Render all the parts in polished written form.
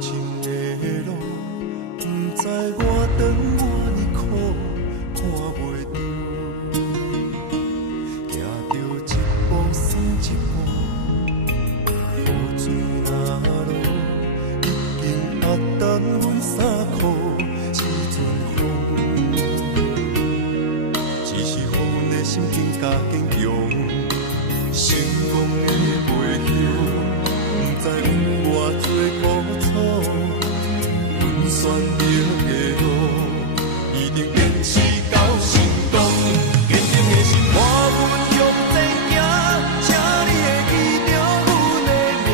前的路，不知我长偌呢苦，看袂着，行着一步算一步，雨水若落，已经压淡阮衫裤，时阵风，只是予阮的心境加坚强，成功的袂晓。不知有偌多苦楚，阮选择的路，一定坚持到成功。坚定的心伴阮向前行，请你会记着阮的名。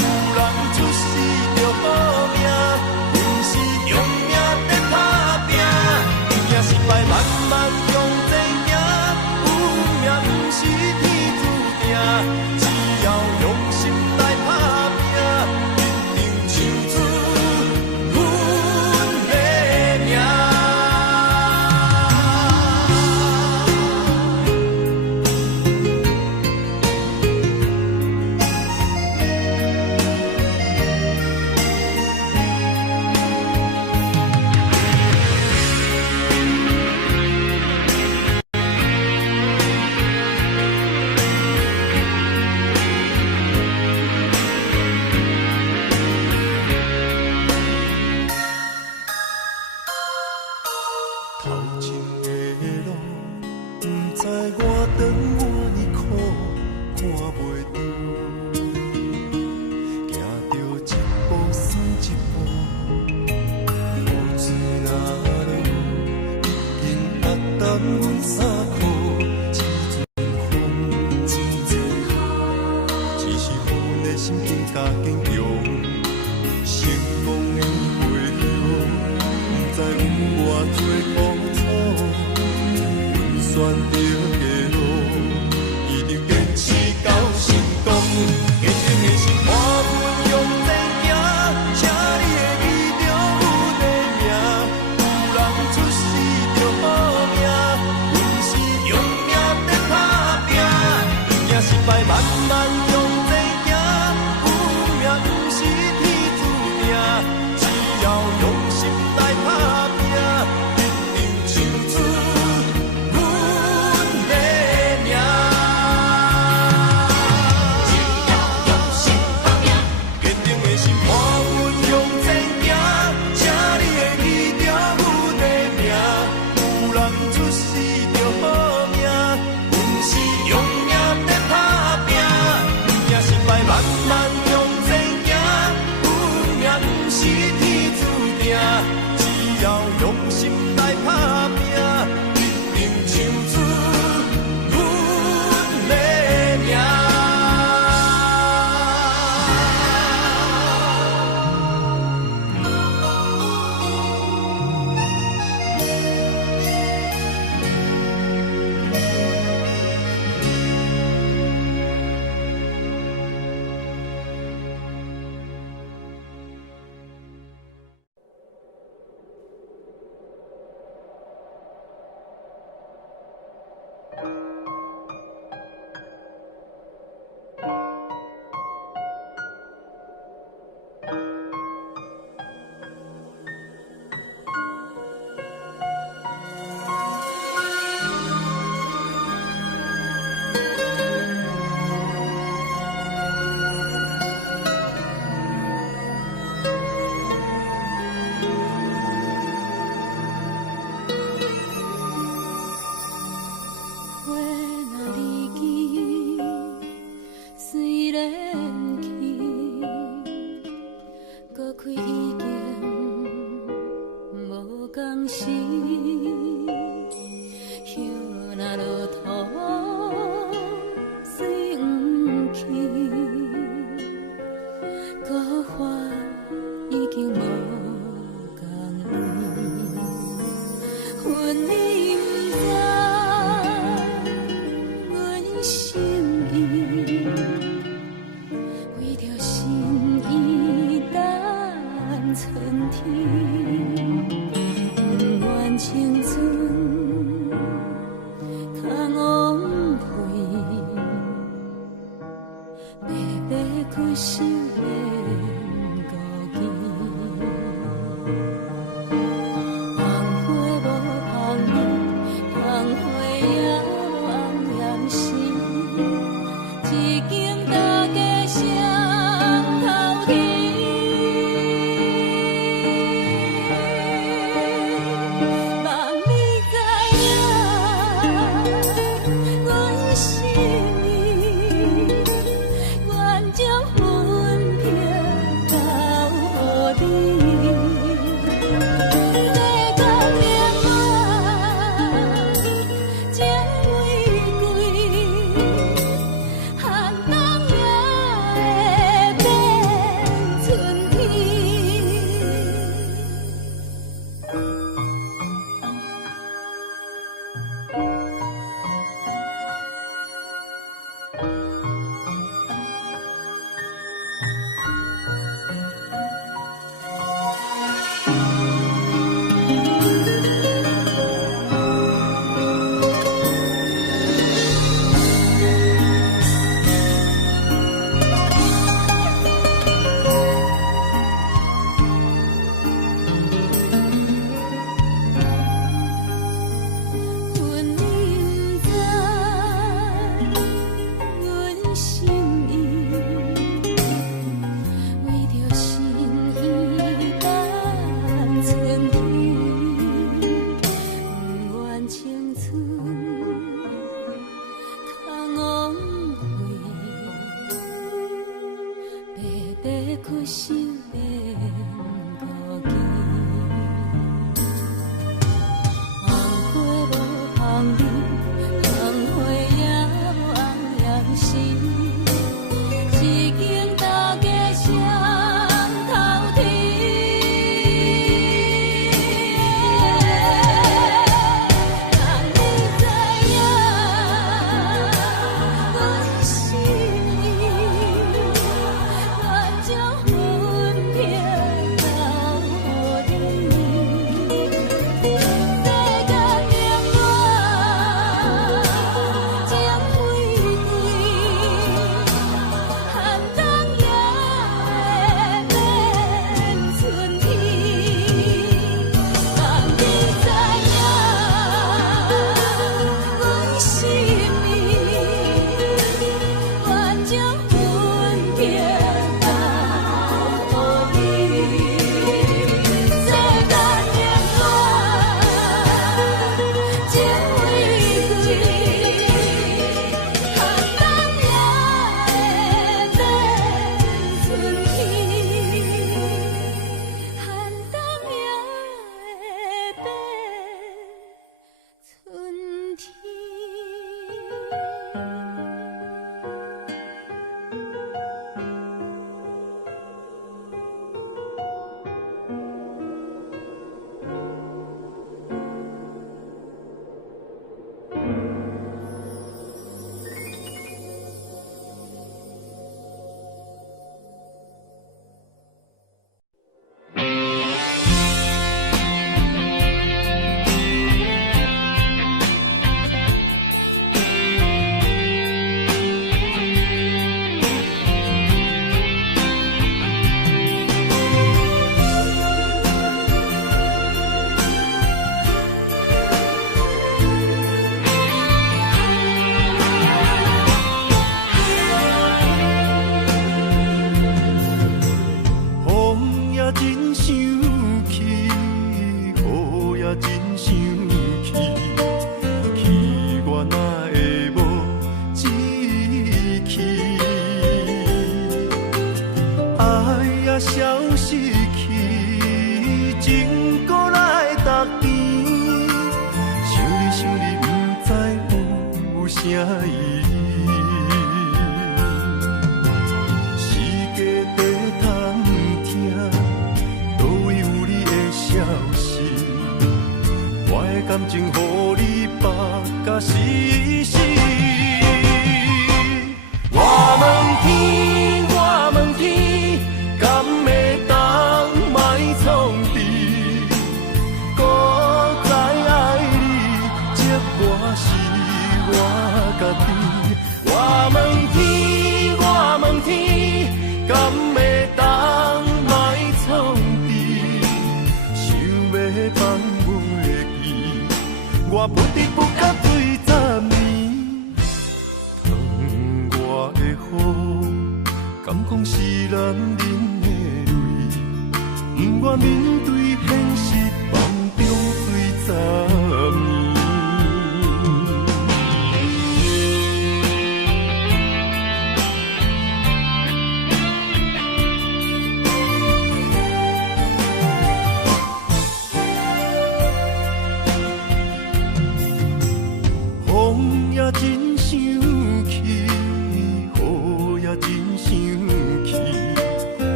有人出世着好命，毋是用命在打拼。赢也失败慢慢向前行，有命毋是天注定。只要用心来打拼，一定唱出阮的名。头前的路，不知我长偌呢苦，看袂着，行着一步算一步，雨水若落，已经压淡阮衫裤，时阵风，只是予阮的心境加坚强，成功的袂晓。不知有偌多苦楚，阮选择的路，一定坚持到成功。坚定的心伴阮向前行，请你会记着阮的名。有人出世着好命，阮是用命在打拼。赢也失败慢慢向前行，有命毋是天注定。只要用心来打拼，一定唱出阮的名。只要用心打拼，坚定的心伴阮向前行，请你会记着阮的名。有人出世着好命，阮是用命在打拼。赢也失败慢慢向前行，有命毋是天注定。只要用心来打拼，一定唱出阮的名。声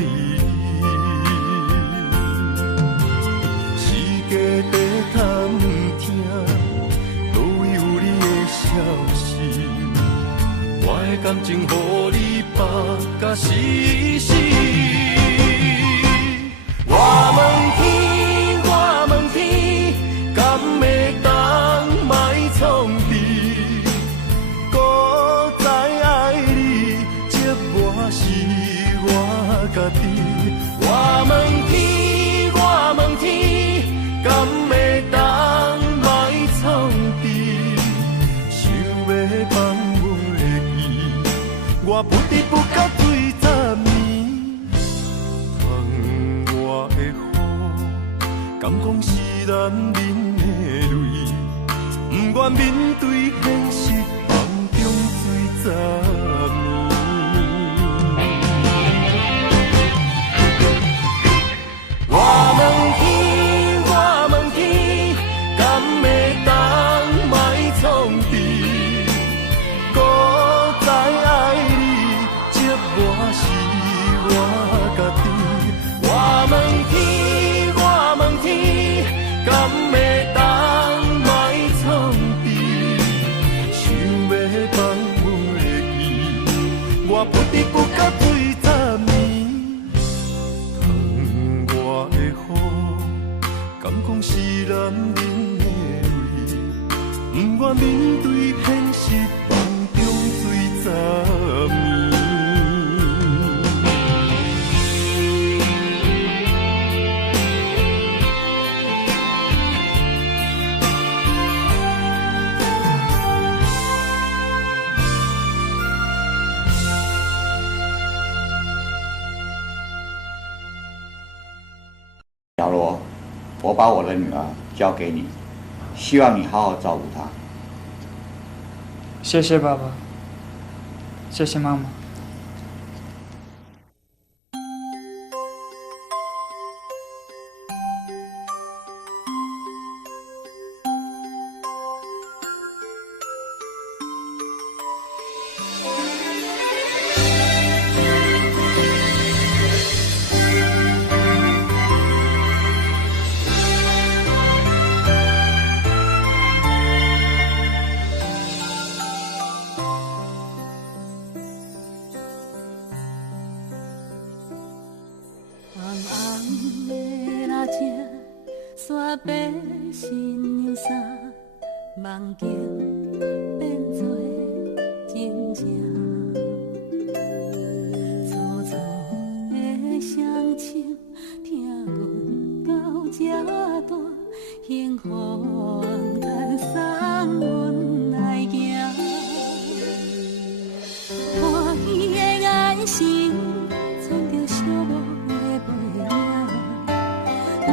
伊。感情，予你绑甲死死。我问天，我问天，敢会当莫创治？搁再爱你，这我是我家己。我问天，我问天，敢会当莫创治？想要放我的意，我不得不甲对十年。窗外的雨，敢讲是男人的泪，不愿面对现实，梦中醉十年。我问天，我问天，敢会当莫创治？搁再爱你，这我是我家己。我问天，我问天，敢会当莫创治？想要放我的意，我不得不甲对十年。窗外的雨，敢讲是男人的泪，不愿面对现实，梦中醉十年。小罗，我把我的女儿交给你，希望你好好照顾她。谢谢爸爸，谢谢妈妈。梦境变作真正，粗粗的声唱，听阮到这大，幸福叹送阮来行，欢喜的眼神，藏着寂寞的背影，不敢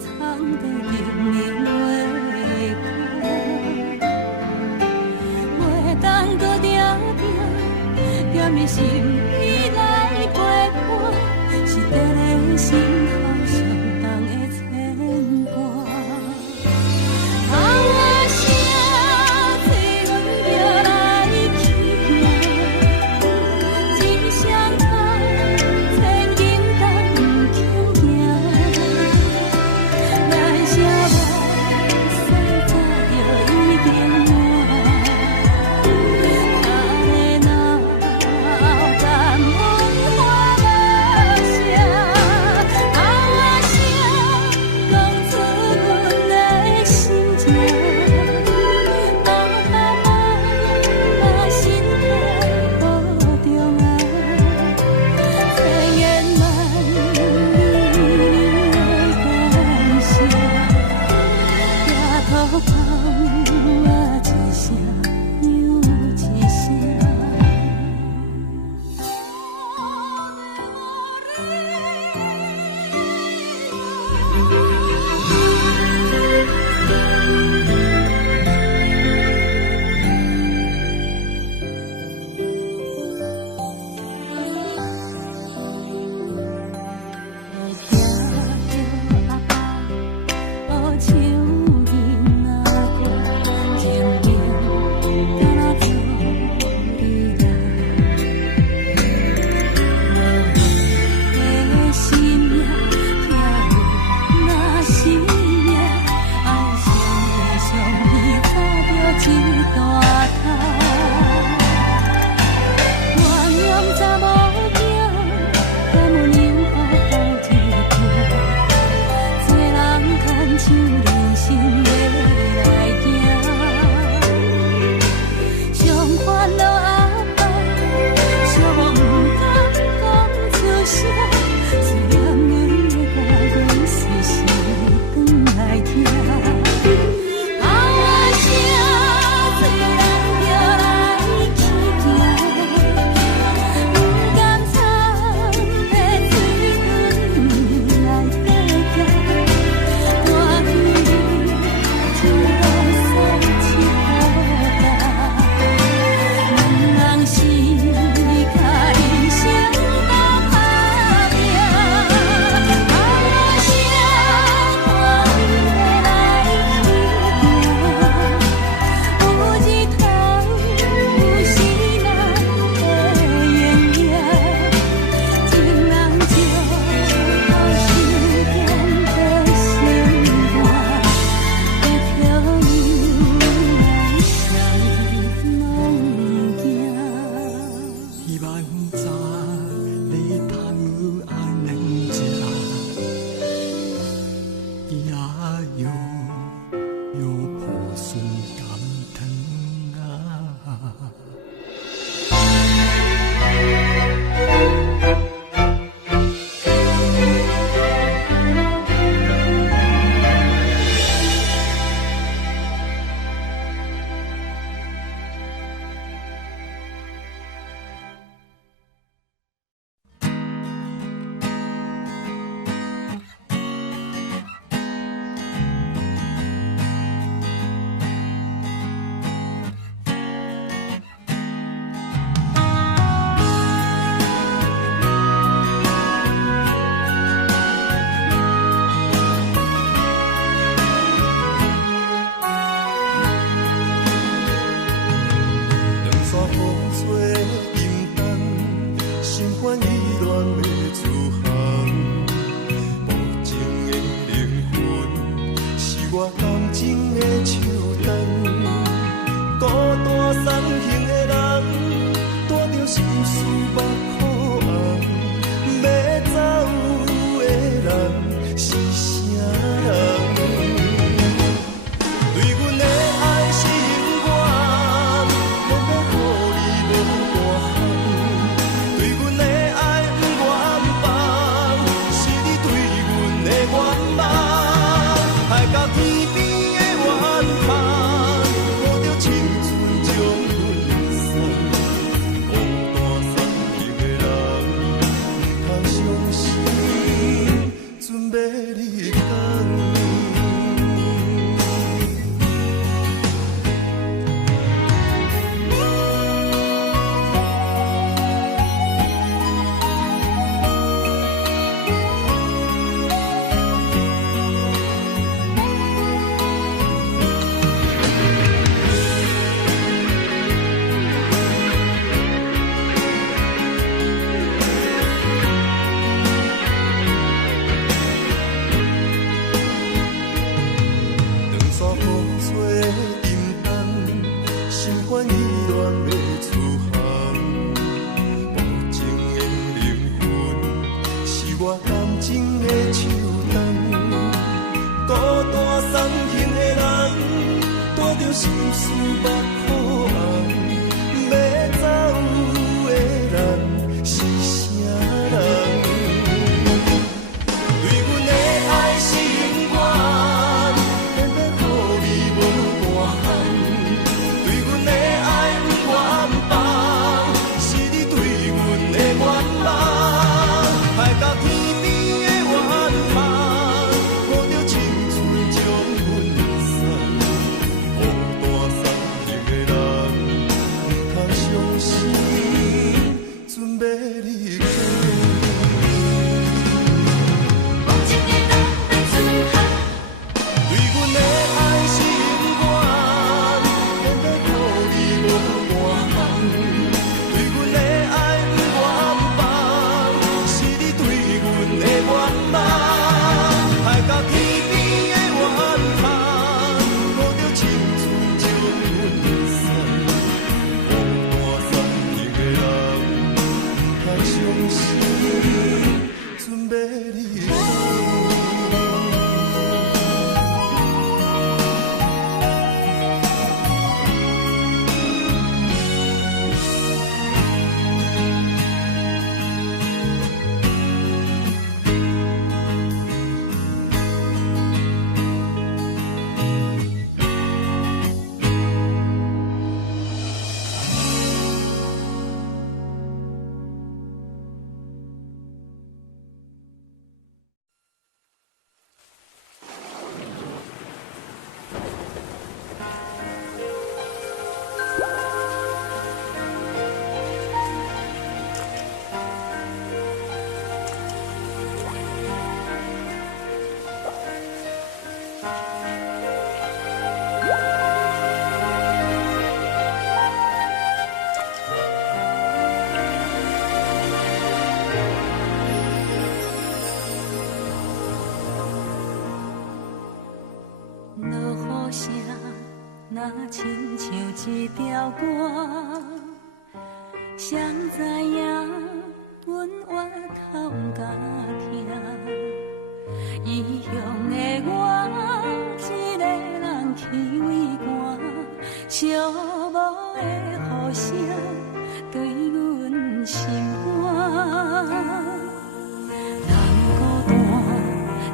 藏在心灵话。踮的心意来陪伴，是伫咧心头上重的牵挂。啊，我声催阮着来去行，一声叹，千斤担不轻行。咱舍无西早就已经满。心也听阮无大山声，若亲像一条歌，谁知影阮越头甲听，异乡的我，一个人去为寒，寂寞的雨声对阮心寒。人孤单，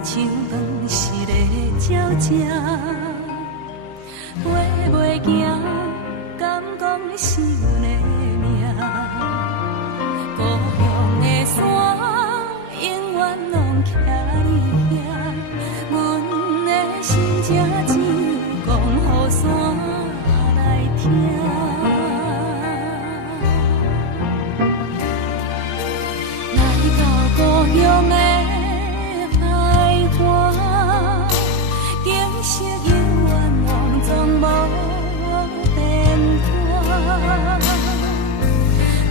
像断失的鸟只，飞袂行，敢讲是阮的命。故乡的山，永远拢徛伫遐，阮的心情只有讲予山来听。来到故乡的海岸，景色永远拢总无变化。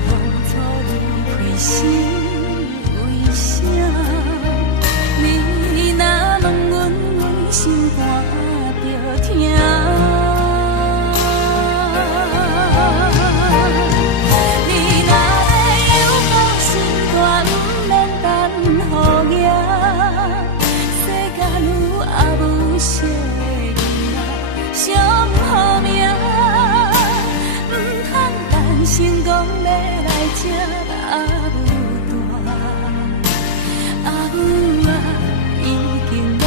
当初离开时为啥？你若问阮，阮心肝着疼。你若要有讲心肝，不免等雨夜。世间有阿母惜的囡仔，上好命，不通担心讲要来这阿母大，阿母啊已经无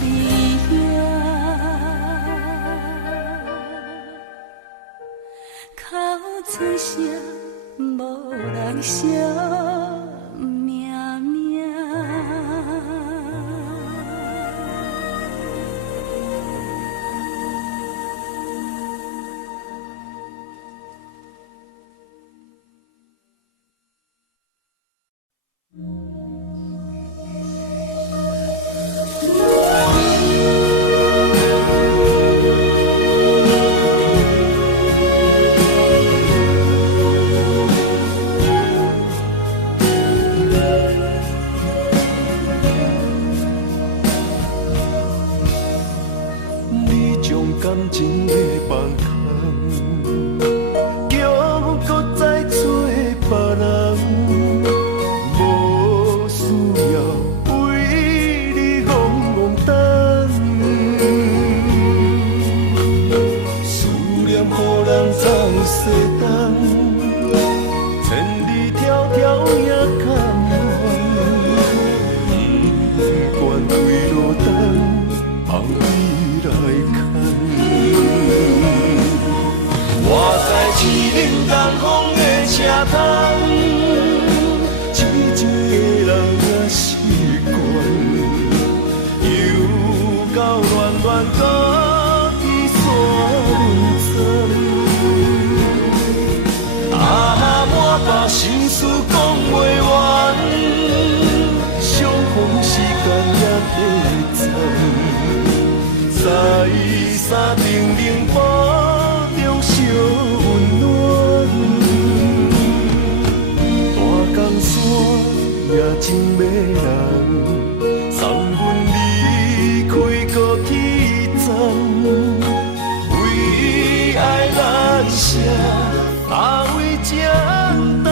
你三定能保重小温暖，大江山也真迷人，送阮离开高铁站，为爱难舍，阿为这等。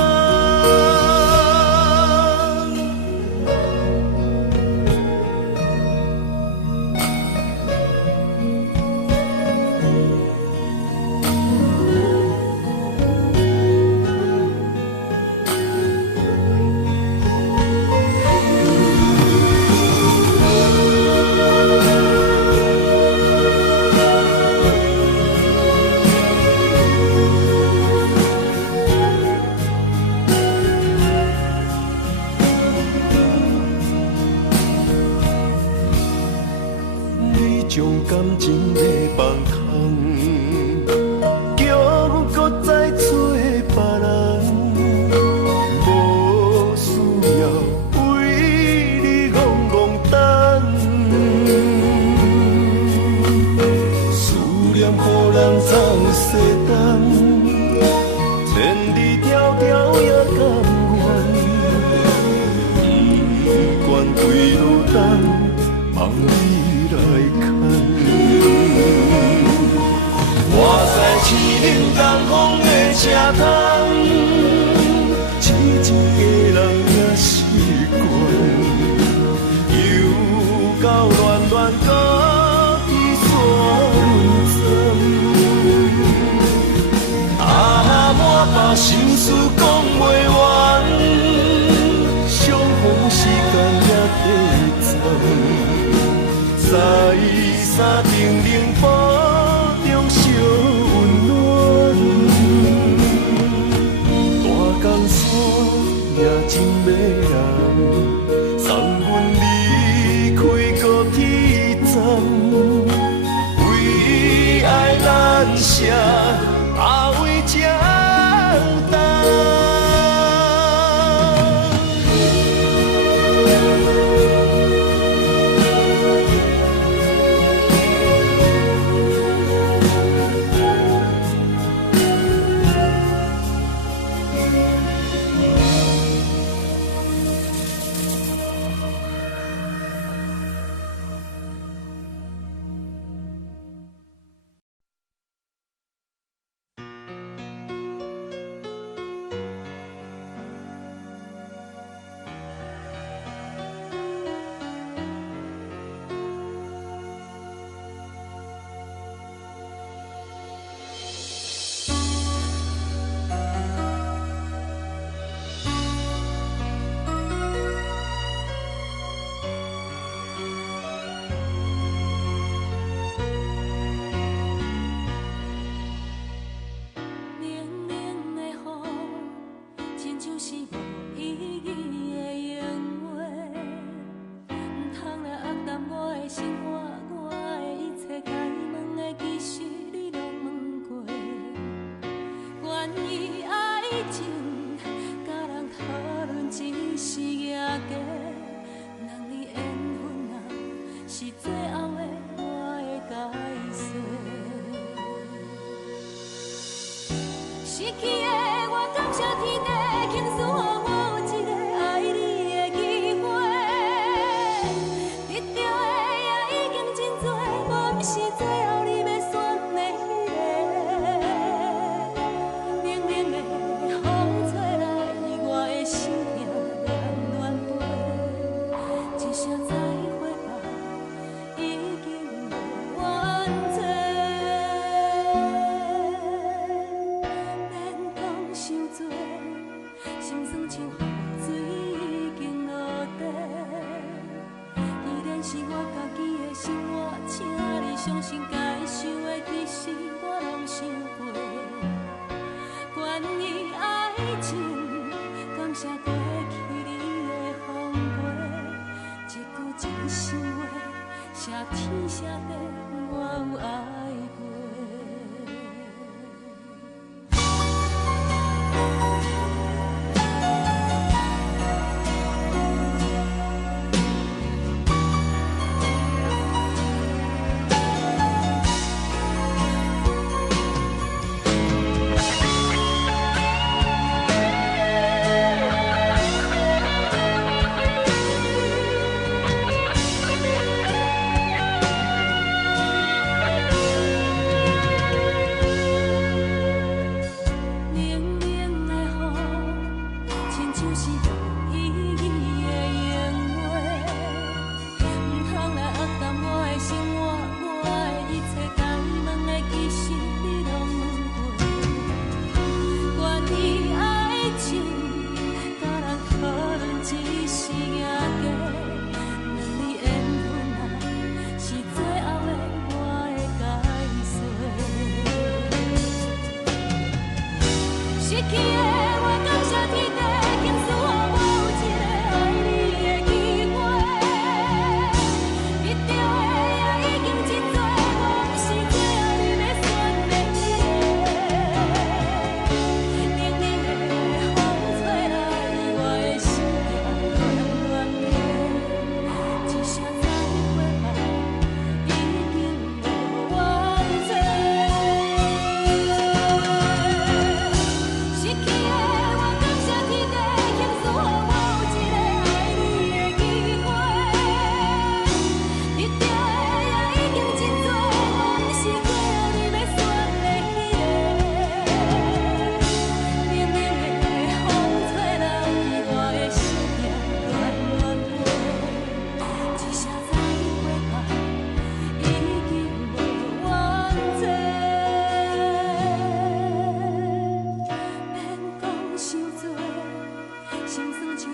将感情的放空，叫阮搁再找别人，无需要为你戆戆等。思念予人走西东，千里迢迢也甘愿，不管归路东，望你来看。我在市林东风的车窗，痴情的人也习惯，又到恋恋高低山针，满腹心事讲袂完，相逢时间也短暂，再三定能保重小温暖，大江山也真迷人，送阮离开高铁站，为爱难舍，阿为这等。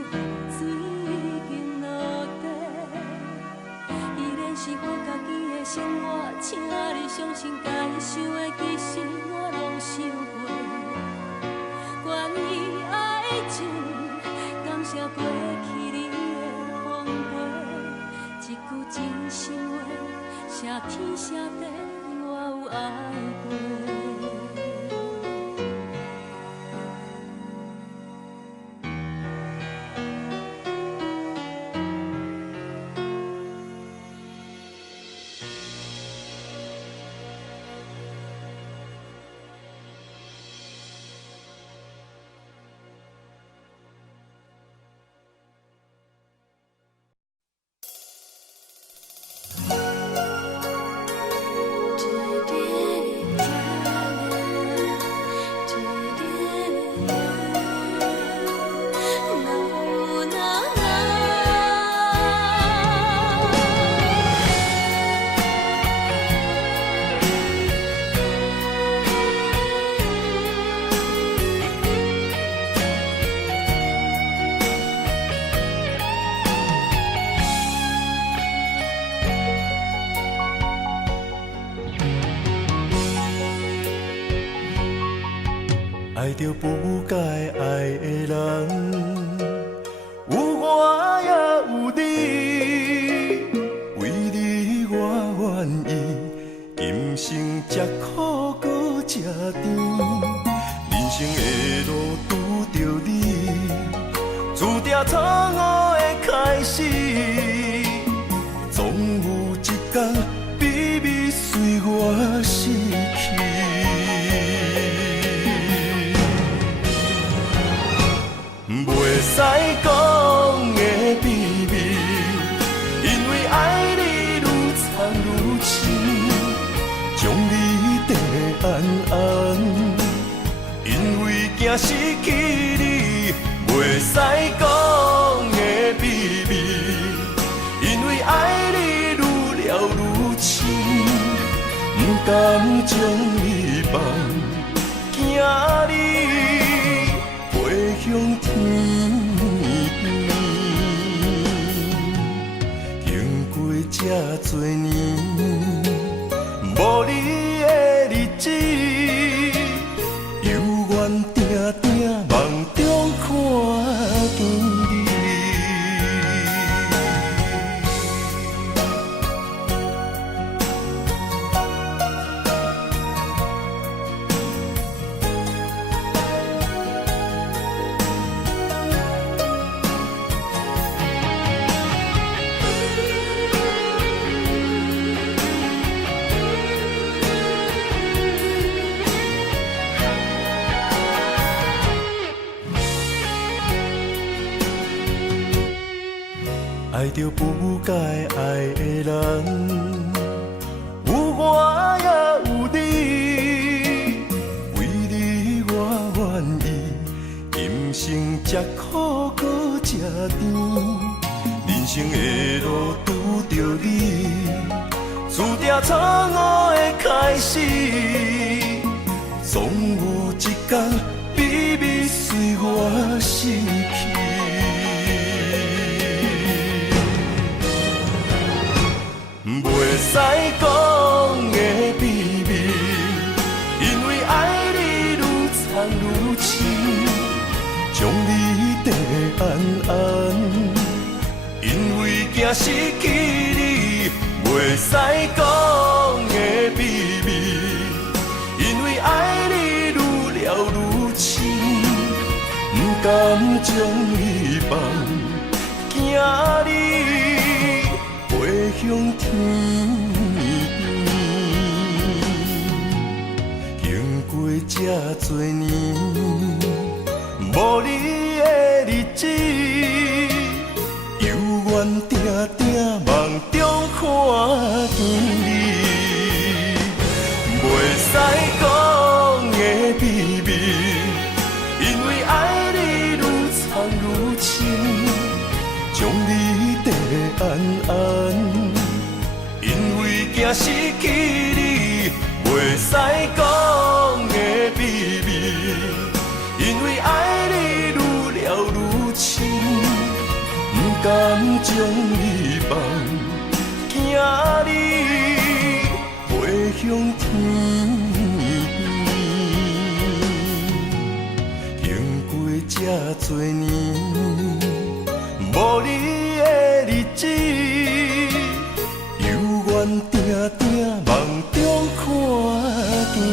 雨水经落地，依然是我家己的生活，请你相信，该想的其实我拢想过。愿意爱情，感谢过去你的奉陪，一句真心话，谢天谢地，我有爱过。爱着不该爱的人，有我也有你，为你我愿意，今生吃苦搁吃甜，人生的路拄着你，注定错误的开始，总有一天秘密随我逝去。袂使讲的秘密，因为爱你愈藏愈深，将你地安安，因为惊失去你。袂使讲的秘密，因为爱你愈了愈深，不甘将你放，惊你飞向天边，经过这多年，无你的日子，犹原定定梦中看见你。爱着不该爱的人，有我也有你，为你我愿意，今生吃苦搁吃甜，人生的路拄着你，注定错误的开始，总有一天秘密随我逝去。袂使讲的秘密，因为爱你愈藏愈深，将你地安安，因为惊失去你。袂使讲的秘密，因为爱你愈了愈深，不甘将你放，惊你飞向天边，经过这多年，无你的日子，犹原定定梦中看见你。袂使讲的秘密，因为爱你愈藏愈深，将你地安安，因为惊失去你。袂使讲的秘密，因为爱你愈了愈深。甘将你放，惊你飞向天边。经过这多年，无你的日子，犹原定定梦中看见你。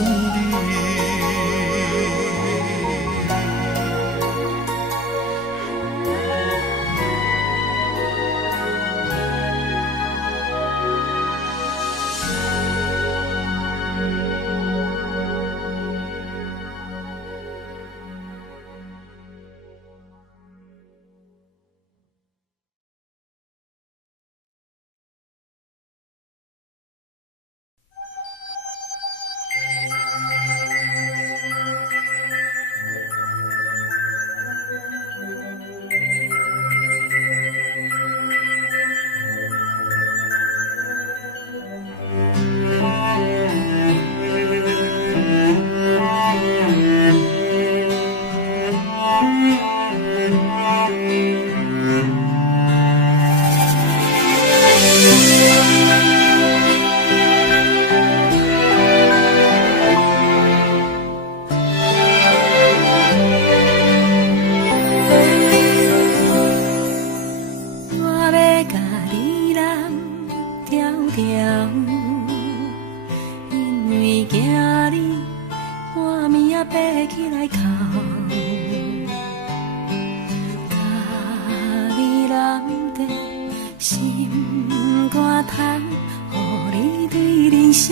声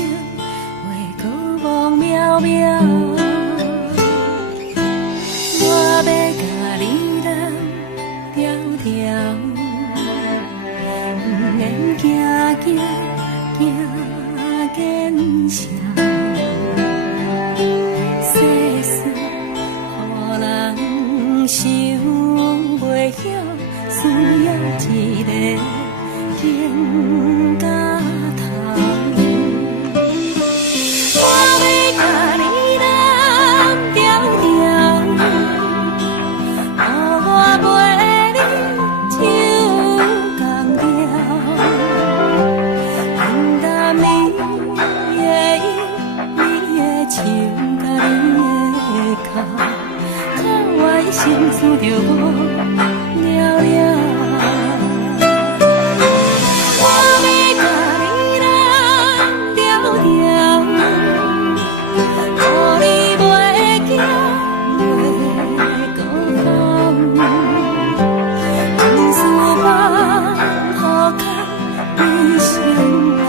啊，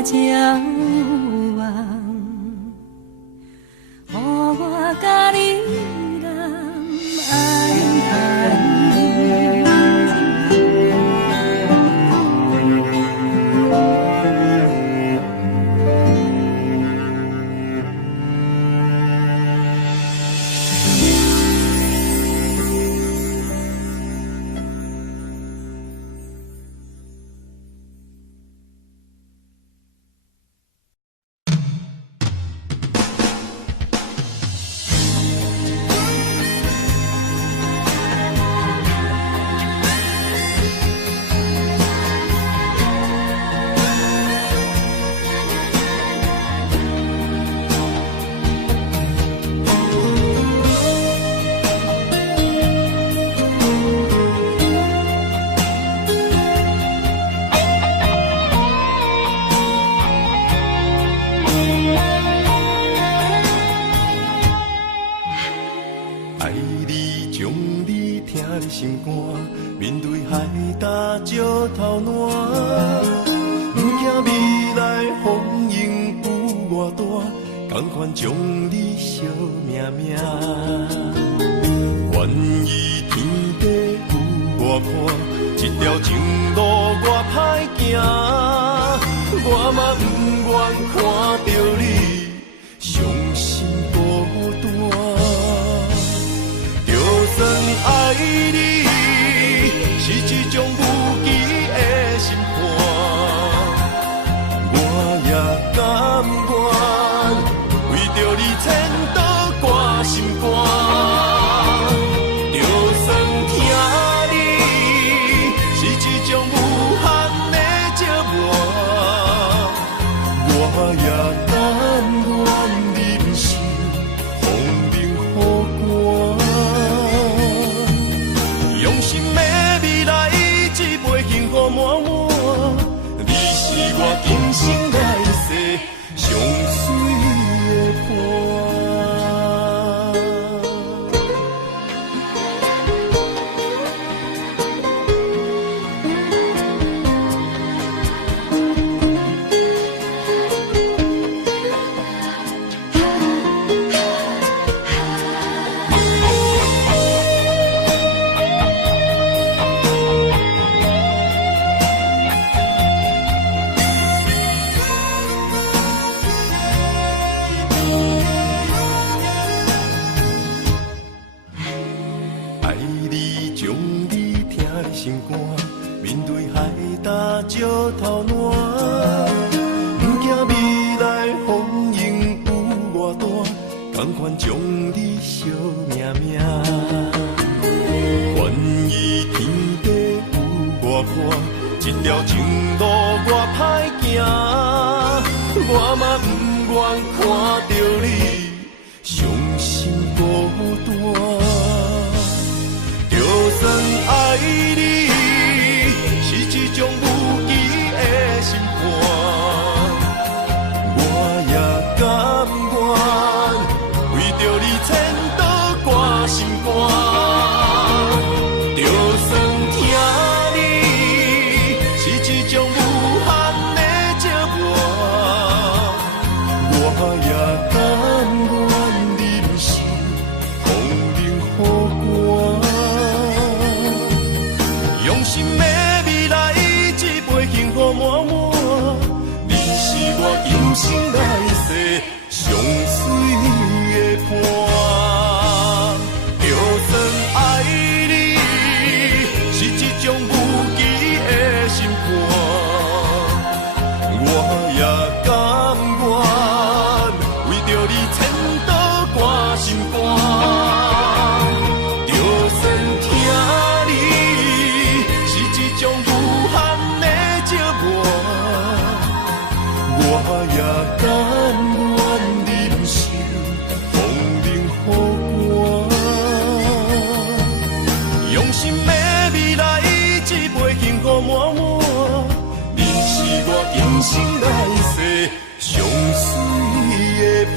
鸟。海大石头烂，不惊未来风雨有偌大，同款将你惜命命。愿意天地有我伴，这条情路我歹行，我嘛不愿看到你伤心孤单。就算爱你是一种无期的心肝，我也甘愿为着你牵倒挂心肝。就算疼你是一种无限的折磨，我也甘愿忍受风冷雨寒。用心的未来，一杯幸福满满。你是我今生来世上水的伴。爱你将你疼的心肝，面对海大石头烂，不惊未来风雨有偌大，同款将你惜命命。愿意天地有我伴，这条情路我歹行，我嘛不愿看到你伤心孤单。就算爱你是一种无期的心肝，我也甘愿为着你牵倒挂心肝。就算疼你是一种无限的折磨，我也甘愿忍受风冷雨寒。用心的未来，一杯幸福满满。你是我今生来世上水的伴。就算爱你是一种无期的心肝，我也甘愿为着你牵倒挂心肝。就算疼你是一种无限的折磨，我也甘愿忍受风冷雨寒。用心的未来，一杯幸福满满。你是我今生来世上水的伴。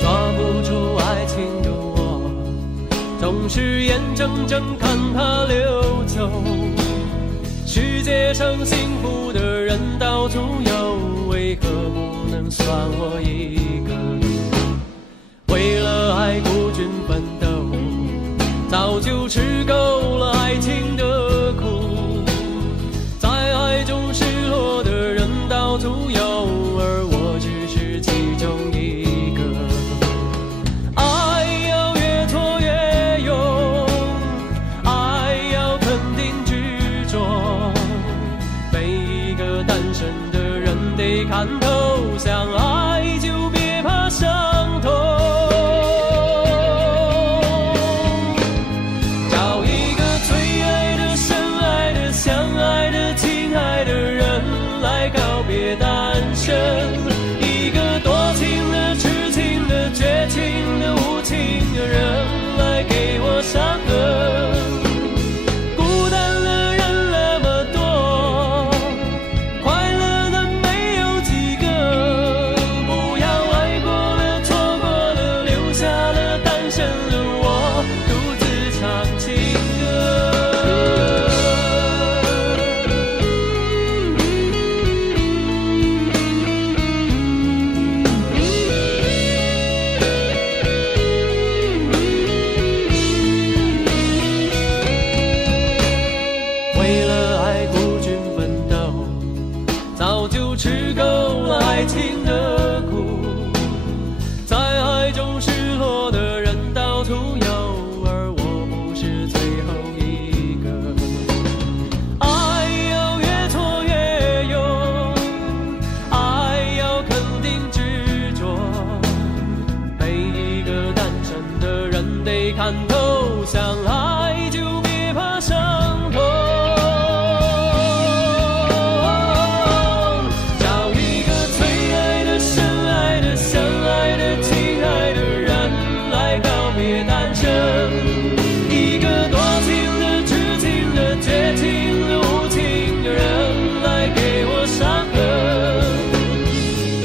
抓不住爱情的我，总是眼睁睁看它溜走。世界上幸福的人到处有，为何不能算我一个？为了爱孤军奋斗，早就吃够了爱情的苦。在爱中失落的人到处有，而我只是其中一个。爱要越挫越勇，爱要肯定执着，看透，相爱就别怕伤痛。找一个最爱的、深爱的、相爱的、亲爱的人来告别单身，一个多情的、痴情的、绝情的、无情的人来给我伤痕。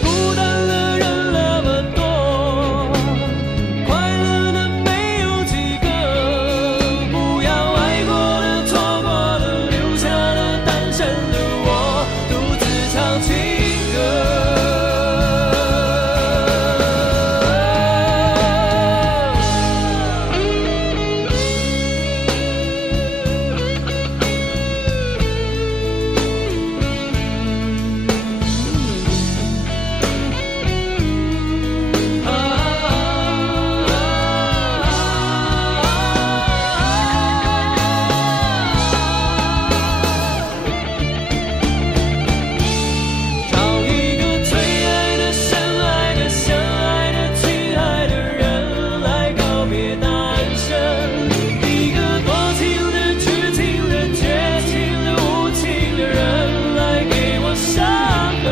孤单的人那么多，快乐的没有几个，不要爱过了、错过了，留下了单身的我，独自唱情歌。找一个最爱的、深爱的、相爱的、亲爱的人来告别单身，一个多情的、痴情的、绝情的、无情的人来给我伤痕。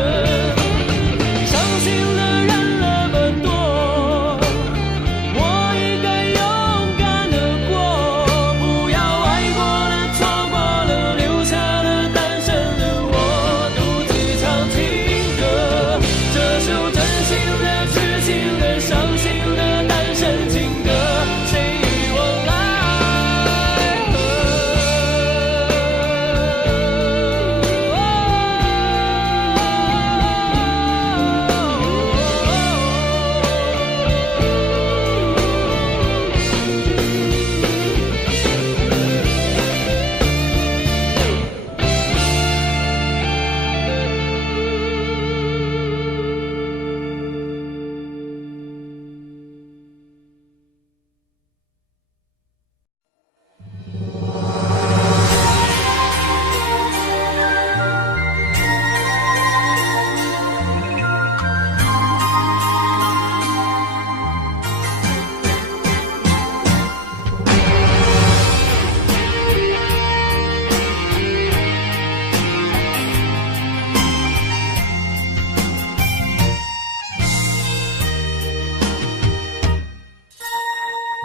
伤心的人那么多，我应该勇敢地过，不要爱过了、错过了，留下了单身的我，独自唱情歌。这首真心的、痴情的、伤心的单身情歌，谁与我来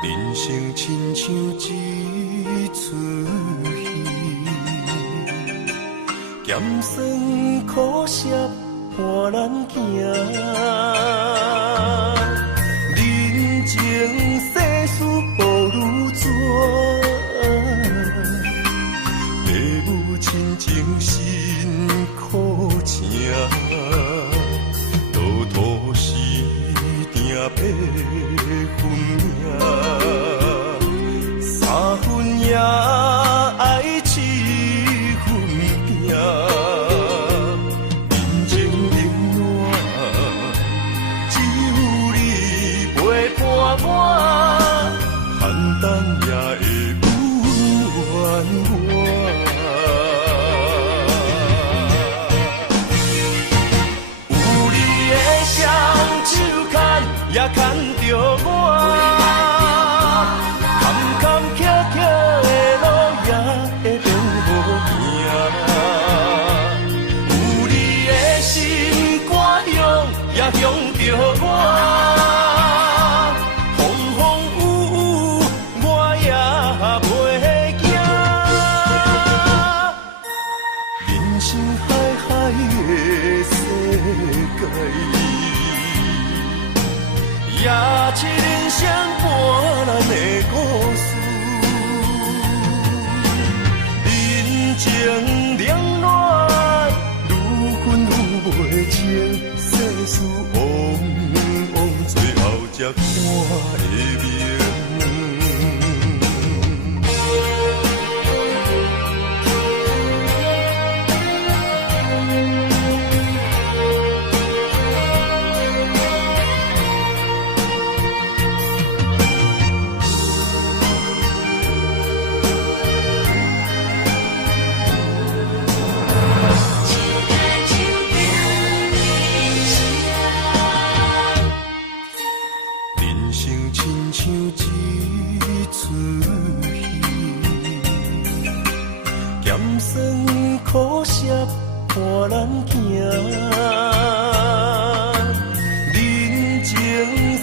人生亲像一出戏，咸酸苦涩伴咱行。人情世事无如纸，父母亲情辛苦请，路途是定要分命，三分也爱七分拼。人情冷暖，只有你陪伴我，寒冬也会温暖我。有你的双手牵，也牵着我，坎坎坷坷的路也会变好行。有你的心肝向，也向着我。风风雨雨，我也袂惊。人生海海的世界，也是人生伴咱的故事。人情冷暖，愈分愈袂清，世事往往最后才看会明。出戏，咸酸苦涩伴咱行，人情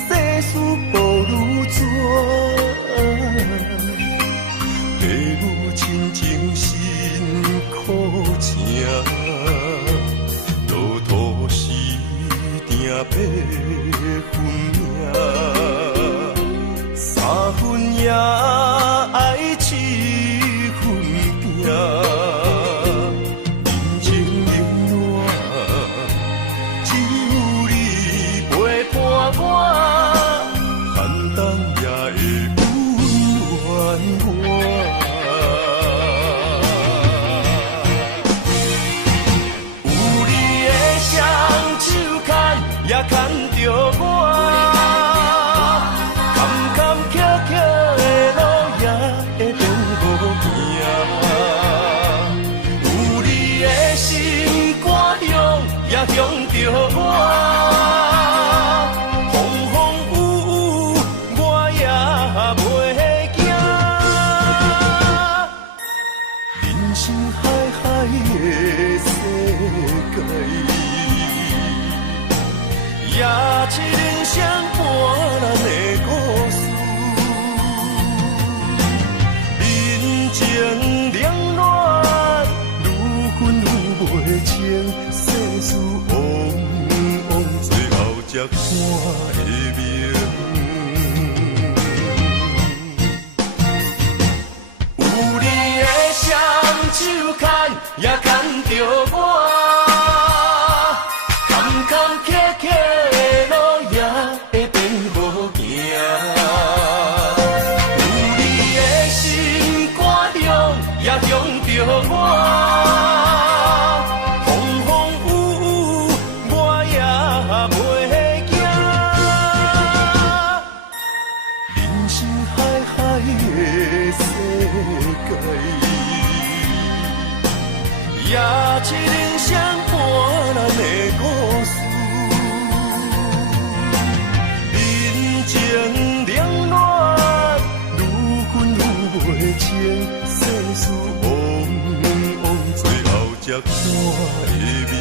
世事无如纸，地愈亲情辛苦情，路途是定要分命，三分也爱七分拼。人情冷暖，只有你陪伴我，寒冬也会温暖我。有你的双手牵，也牵着我，坎坎坷坷的路也会变好行。有你的心肝香，也香着我，风风雨雨我也袂惊。人生海海的世界，也一人相伴咱的故事。人情冷暖，愈分愈袂清，世事往往最后才看会明。有你的双手牵，也牵着我，坎坎坷坷的路也会变好行。有你的心肝香，也香着我，风风雨雨我也袂惊。人生海海的世界，也一人相伴咱的故事。人情冷暖，愈分愈袂清，世事往往最后才看会明。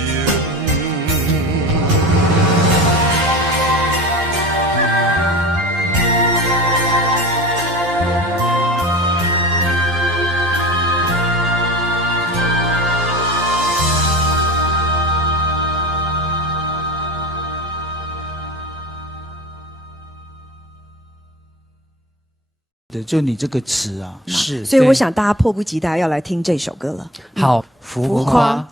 就你这个词啊，是，所以我想大家迫不及待要来听这首歌了。好浮夸。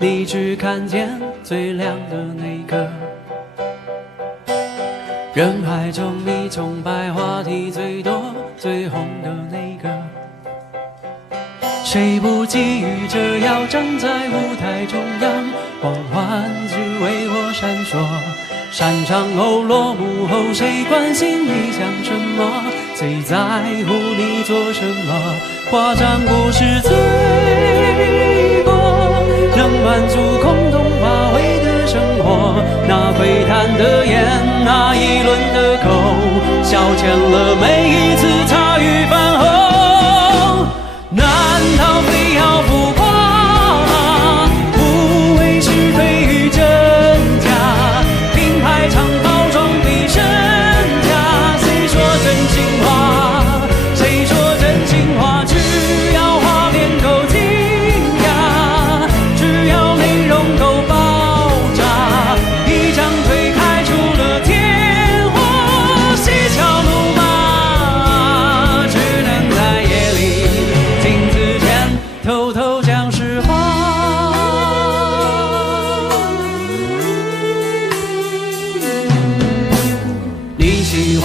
你只看见最亮的那个，人海中你崇拜话题最多最红的那个，谁不觊觎着要站在舞台中央，光环只为我闪烁，擅长后落幕后，谁关心你想什么，谁在乎你做什么，夸张故事最多，能满足空洞乏味的生活，那窥探的眼，那一轮的口，消遣了每一次茶余饭后，难逃非要浮夸，无谓是非与真假，品牌常包装比身价，谁说真心话，谁说真心话，只要画面够惊讶，只要内容够爆炸，一张推开出了天花，嬉笑怒骂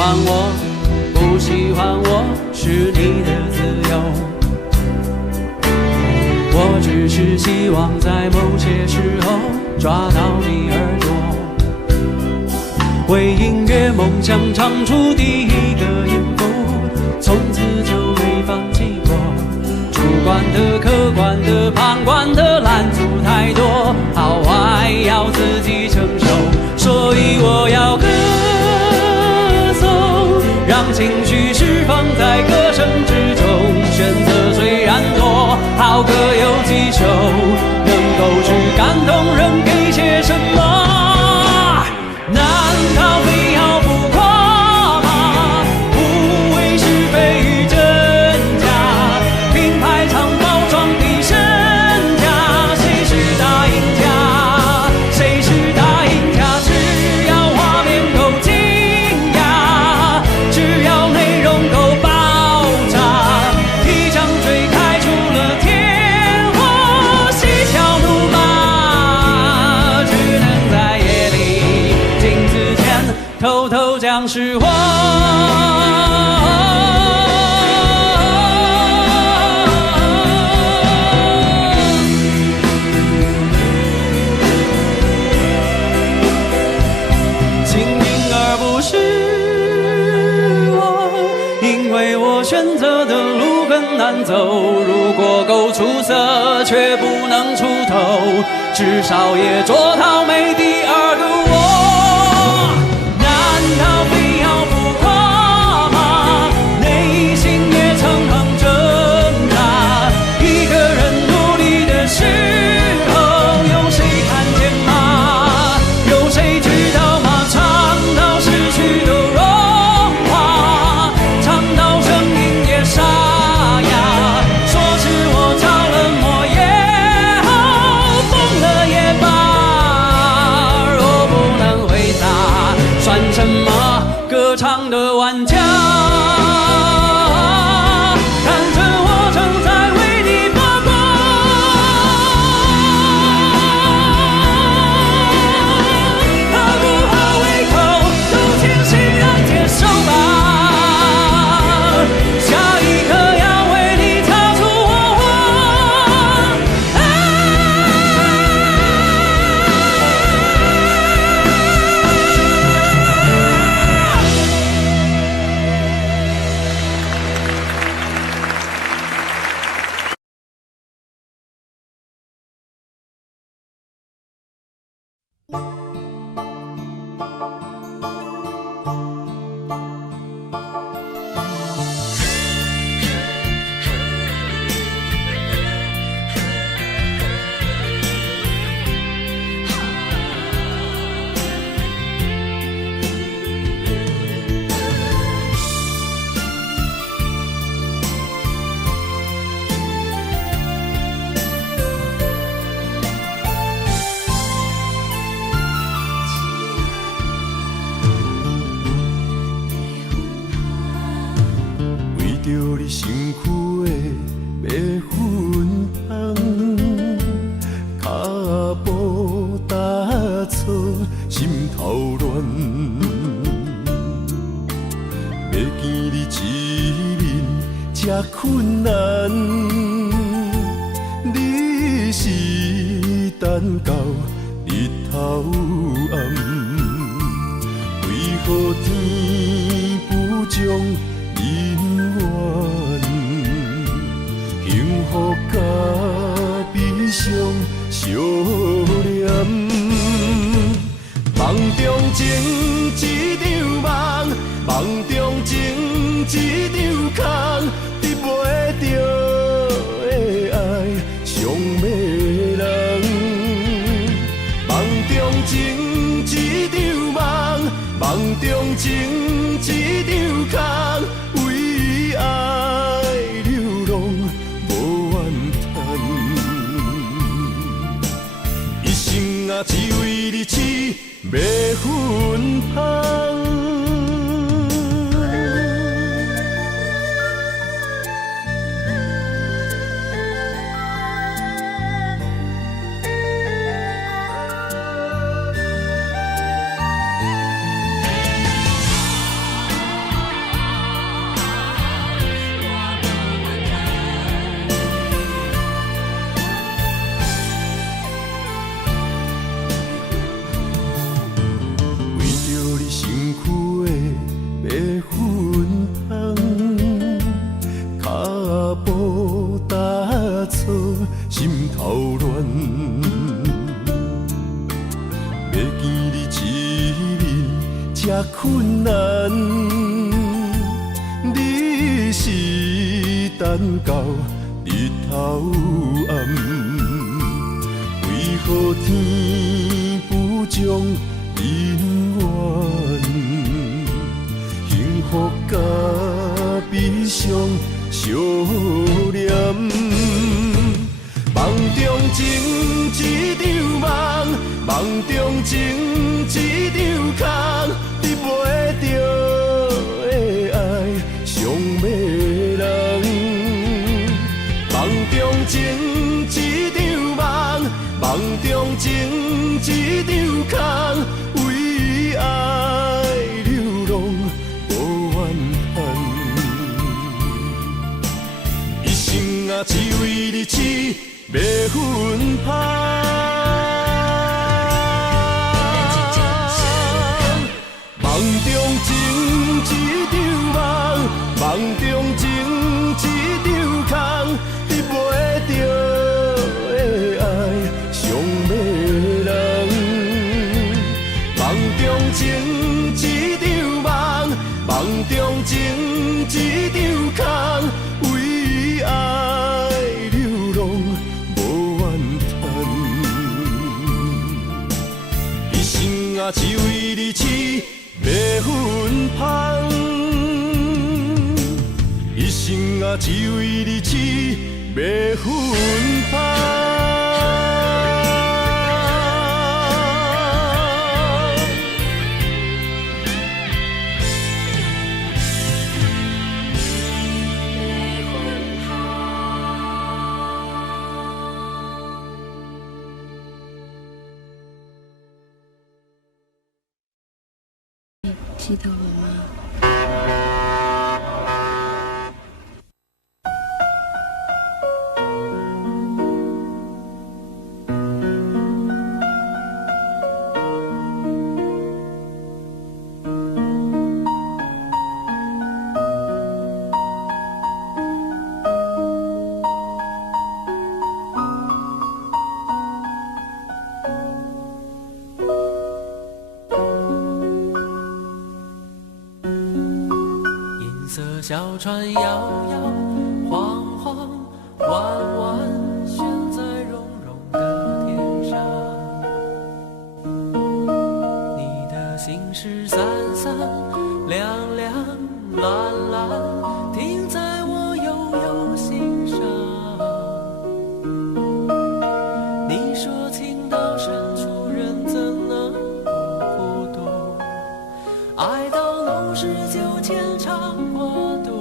欢我，不喜欢我，是你的自由。我只是希望在某些时候抓到你耳朵，为音乐梦想唱出第一个音符，从此就没放弃过。主观的、客观的、旁观的拦阻太多，好坏要自己承受，所以我要歌颂，让情绪释放在歌声之中。选择虽然多，好歌有几首，能够去感动人，给些什么？难道非要浮夸吗？无谓是非与真假，品牌常包装的身价，谁是大赢家？谁是大赢家？只要画面够惊讶，只要内容够爆炸，一张嘴开出了天花，嬉笑怒骂，只能在夜里镜子前偷偷讲实话。轻盈而不是我，因为我选择的路很难走。如果够出色，却不能出头，至少也做到没第二个我。难道非要浮夸吗？内心也常常挣扎。一个人努力的时候，有谁看见吗？有谁知道吗？唱到失去都融化，唱到声音也沙哑。说是我着了魔也好，疯了也罢，若不能回答，算什么歌唱的玩家？看着我正在为你发光，好不好胃口都请欣然接受吧，下一刻要为你擦出火花。为着你身躯的要分香，脚步踏错，心头乱。要见你一面这困难，你是等到日头暗，为何天不将人缘，幸福甲悲伤相连，梦中情一场梦，梦中情一场空，得袂着的爱上迷人，梦中情一场梦，梦中情一场空，为爱流浪无怨叹，一生啊只为你痴，要分香。见你一面这困难，你是等到日头暗，为何天不将人怨？幸福甲悲伤相连，梦中情一场梦，梦中情一场空，你袂着的爱上迷人。梦中情一场梦，梦中情一场空，为爱流浪无怨叹。一生啊，只为你痴，袂分芳。梦中情一场梦，梦中情一场空，你袂着的爱上迷人。梦中情一场梦，梦中情一场空，为爱流浪无怨叹。一生啊，只为你痴，袂分芳。一生啊，只为你痴，袂分芳。记得我吗？小船摇摇晃晃，弯弯悬在绒绒的天上。你的心事散散亮亮蓝蓝，停在我悠悠心上。你说情到深处人怎能不孤独，爱到浓时就牵肠挂肚。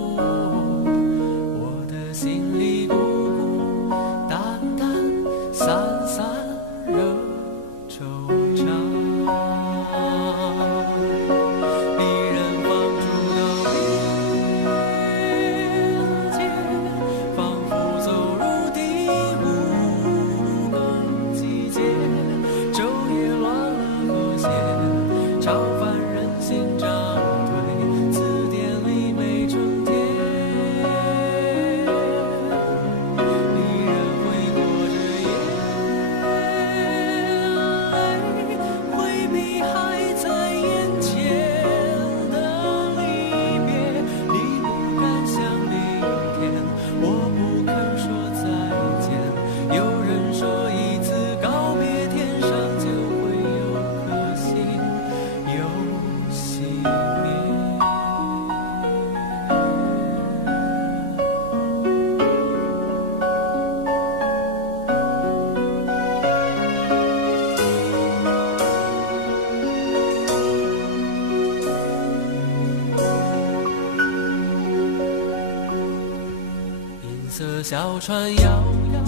小船摇摇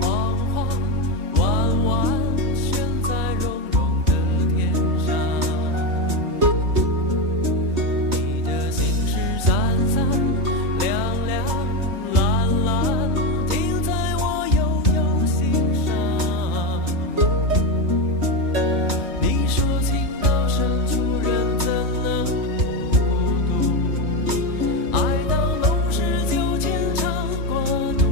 晃晃，弯弯悬在绒绒的天上。你的心事散散亮亮蓝蓝，停在我悠悠心上。你说情到深处人怎能孤独，爱到浓时就牵肠挂肚。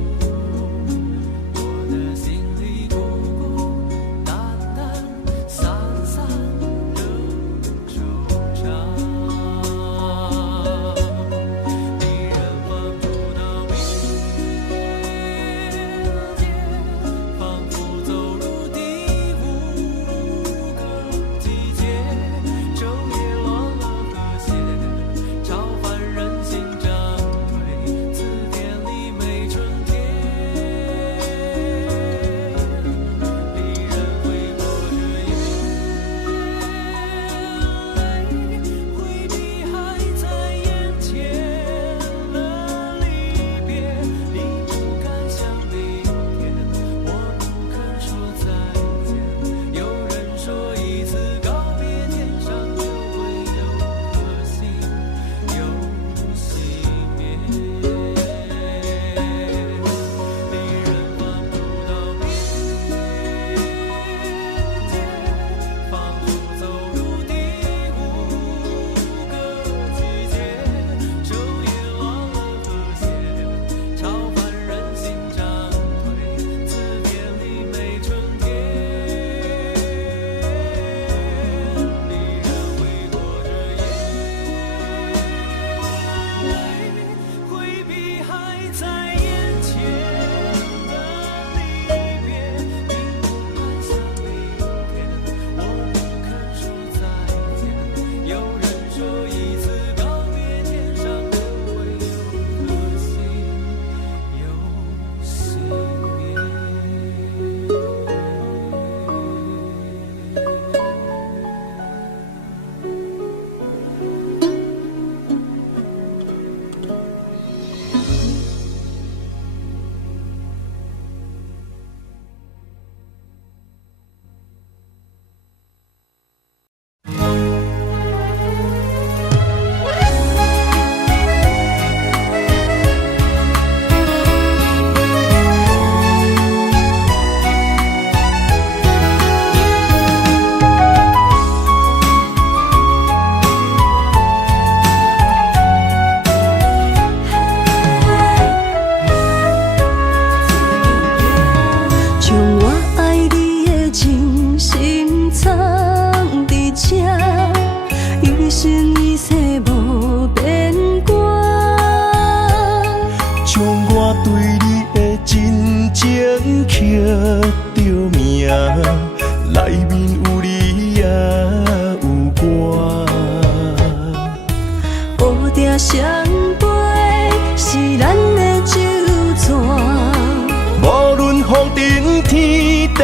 着名，内面有你也有我。乌蝶双飞是咱的酒泉，无论风尘天地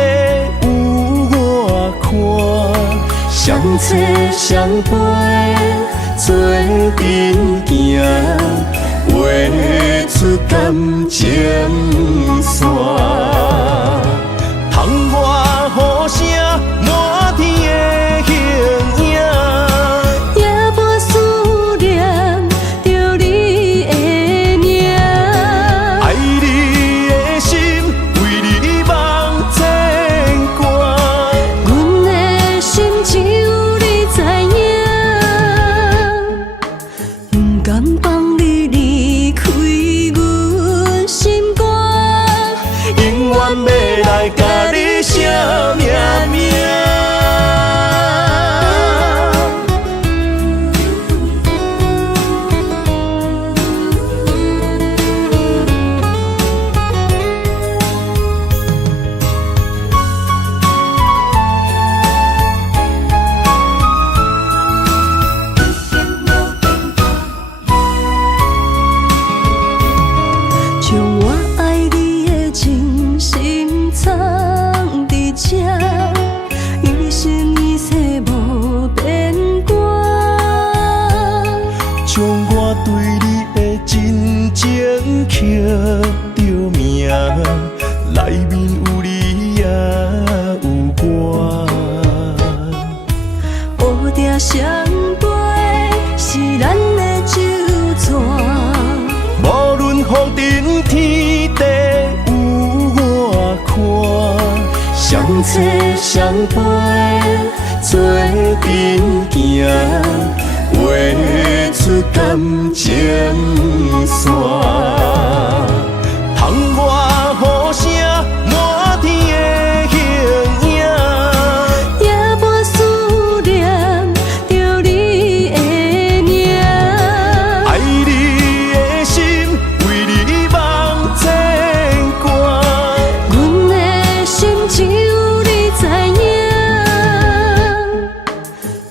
有我看，相扯相陪做阵行，画出感情线。窗外雨声满天的形影，夜半思念着你的名。爱你的心为你梦牵挂，阮的心只有你知影，不甘放你离开阮心肝，永远要来甲你写命名。将我爱你的真心藏伫这，一生一世无变卦。将我对你的真情刻着名，内面有你也有我。乌蝶双飞是咱的酒泉，无论风尘天地有我看，相扯相陪做阵行，画出感情线。窗外雨声满天的形影，夜半思念着你的名。爱你的心为你梦牵挂，阮的心只有你知影，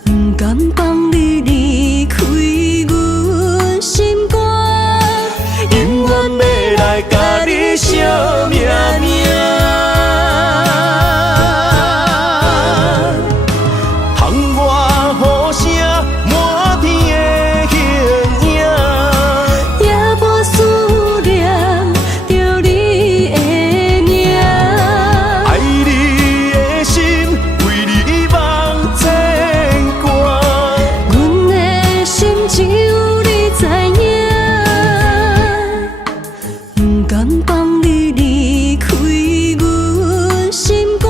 不甘放你离开阮心肝，永远要来甲你写命名。窗外雨声满天的形影，夜半思念着你的名。爱你的心为你梦牵挂，阮的心只有你知影，不甘放你离开阮心肝，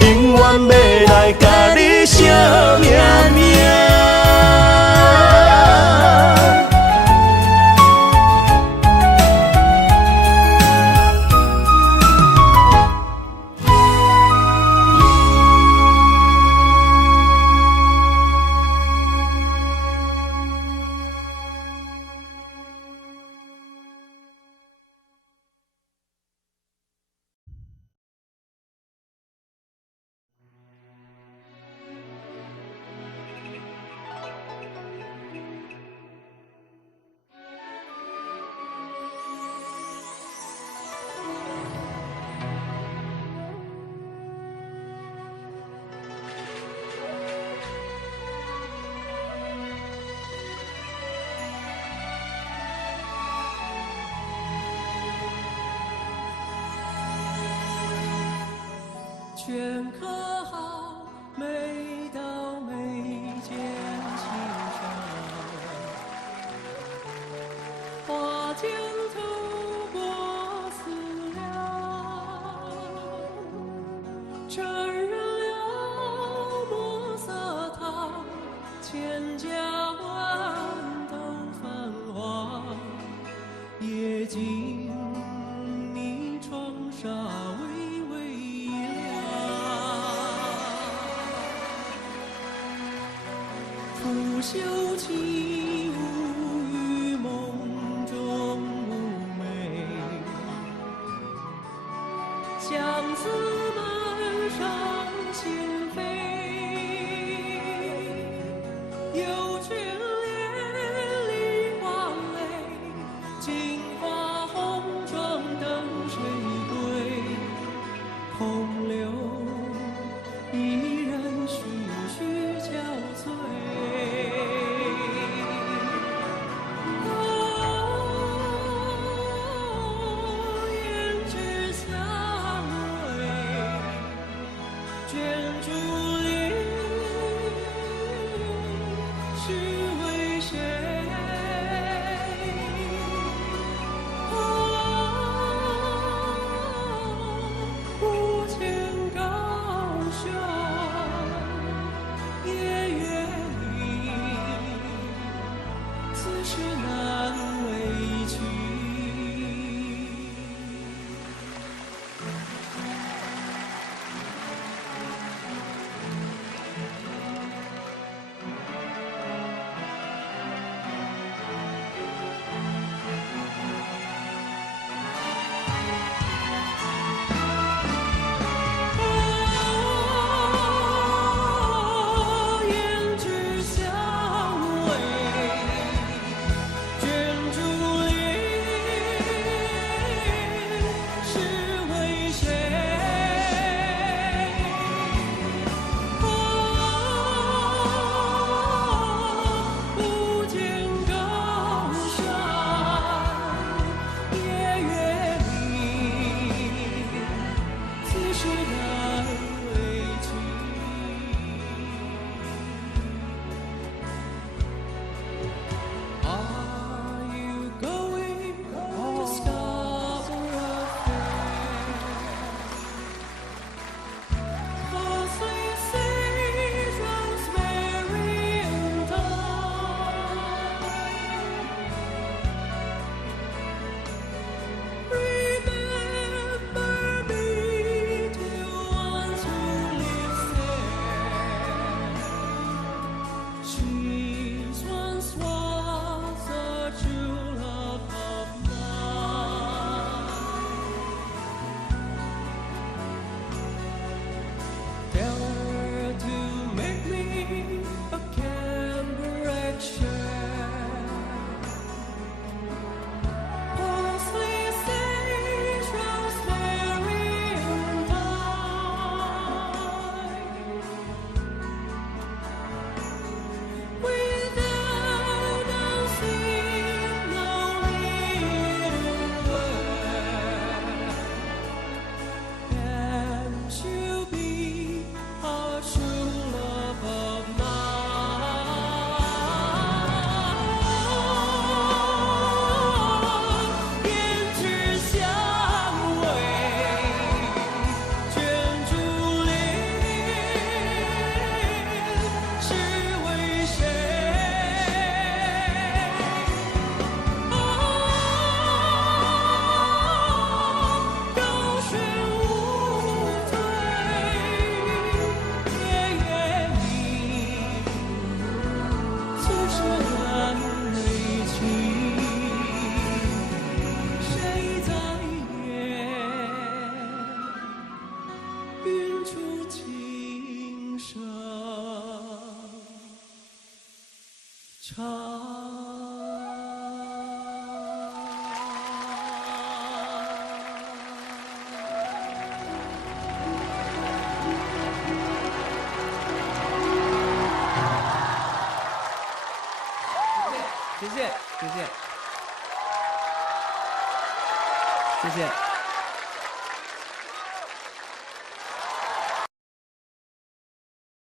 永远要来甲你写命名。镌刻好每道眉间心上，花间透过思量，沾染了墨色烫，千家万灯繁华，夜静你窗纱微微拂袖起舞于梦中妩媚，香谢谢，谢谢。